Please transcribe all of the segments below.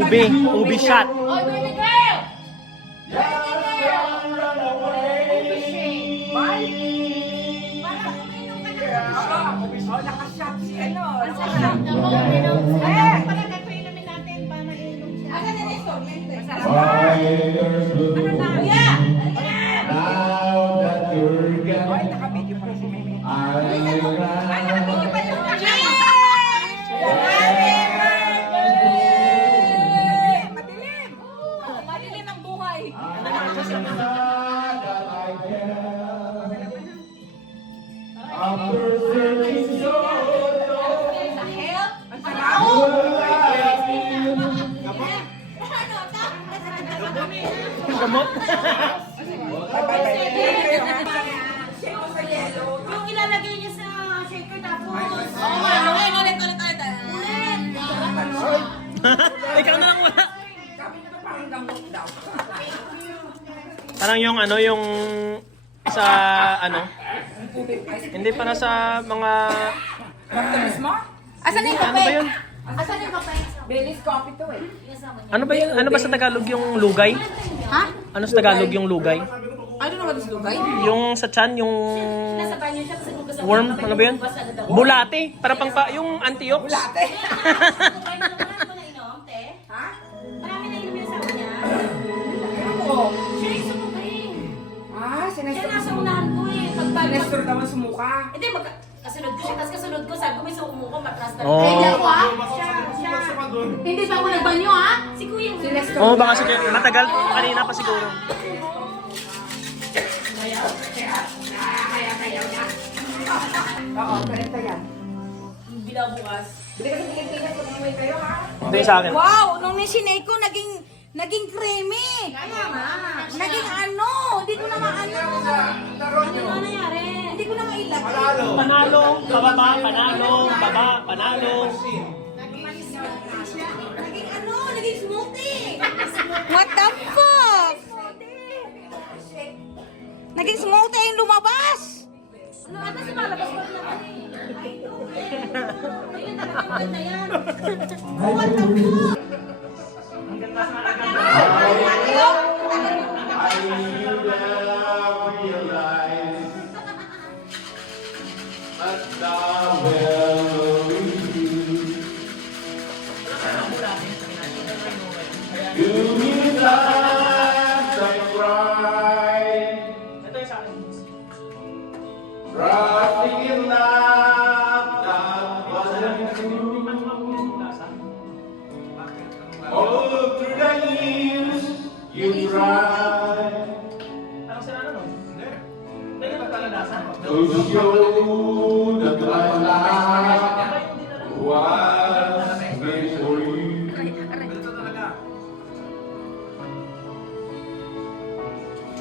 Ubi shot. Oh, baby girl! Baby girl! Ubi shake. Bye! Parang uminom ka ng ubi shake. Oh, nakashot si ano. Ang sarap. Ako, uminom. Pala na ito inumin natin para mainom siya. Ano na ito? Masarap. Ano na? Yeah! Now that you're gone, Ay, nakabidyo pa si Mimi. I Ay, nakabidyo pa yung Madilim! Madilim ang buhay. after searching so long, Sa health. Ang sarap! Gamot. Yung ilalagay niya sa shaker tapos. Oo nga, ulit. Ikaw na lang wala. Sabi niya ba parang gamot daw? Parang yung ano, yung sa ano, hindi para sa mga, Optimus mo? Asan yung ano ba yun? Asan yung kape? Baileys coffee to eh. Ano ba yun? Ano ba sa Tagalog yung lugay? Ha? Ano sa Tagalog yung lugay? I don't know what is lugay. Yung sa chan, yung Nasa banyo siya kasi hugas ang worm, ano ba yun? Bulate. Para pang yung antiox. Bulate. Marami na inom, te? Ha? Marami na inom yung sabi niya. Ano? Siya yung sumubring. Ah, Siya sinestor. nasa unahan ko eh. Pagbago. Sinestor daw ang sumuka. Hindi, kasunod ko siya. Tapos kasunod ko, sabi ko may sumo ko, matras na. Oh. Kaya ako ha? Siya. Hindi pa ako nagbanyo ha? Si Kuya. Sinestor. Oh, baka sige, matagal. Kanina pa siguro. Oo, 40 yan. Bilaw bukas. Bili ka sa Pilipinas kung may kayo ha. Hindi sa akin. Wow, nung nisinay ko, naging creamy. Kaya nga. Naging ano, hindi ko na maano. Ano nga nangyari? Hindi ko na mailagay. Panalo, pababa, panalo, baba, panalo. Naging ano, naging smoothie. What the fuck? Naging smoothie yung lumabas. Ano ata si malabas pa rin naman eh. Ayun talaga yung ganda yan. What the fuck? I knew that realize that thou will give me times I cried, Ito yung sa akin. trusting in love that wasn't true. All through the years you tried Parang sila ano? Hindi. Hindi ba kalalasan? to show that my life was made for you.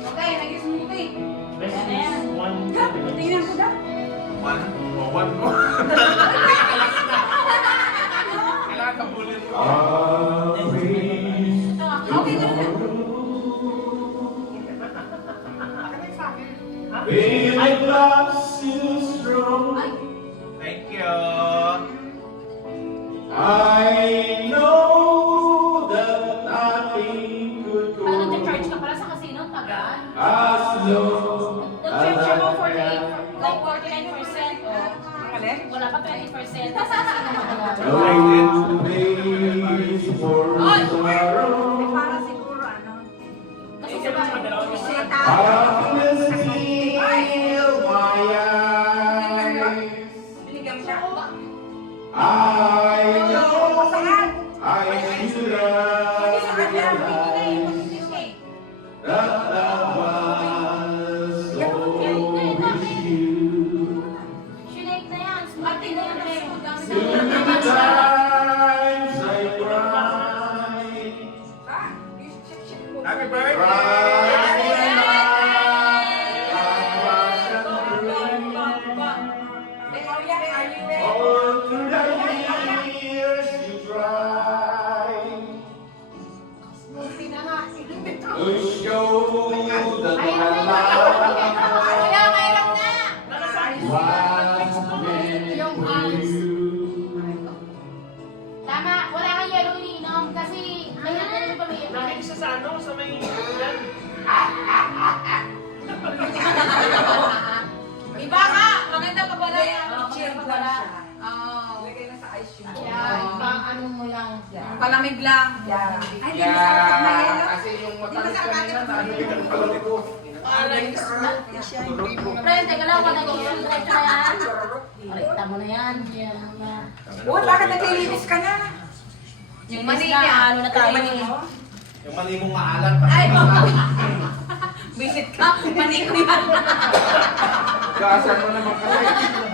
Okay, naging smoothie. One. Tingnan ko daw. Okay na. Baby, love still strong. Thank you. I know that nothing could go Ano, nag-charge ka pala sa casino? Tagal? as long as Nag-charge ako I 48, like 49%. Oh. Alin? Wala pa 20%. Sa casino magagamit. know days for tomorrow. Para siguro ano. Kasi sa Happiness still my eyes. Binigyan siya. I know I should have realized that love was always you. Shinake na yan. Smart na yan. Still the time Tubig lang. Yeah. Ay, di masarap na yelo. Kasi yung matalis kanina, ano yung kalori ko. Friend, teka lang, kung nag-i-drive ka na yan. Arita mo na yan. Yan mo na. Uy, bakit naglilinis ka na? Yung mani niya. Ano na tayo? Yung mali mong maalat. Ay, Visit ka. Mani ko yan. Gaasan mo naman kasi.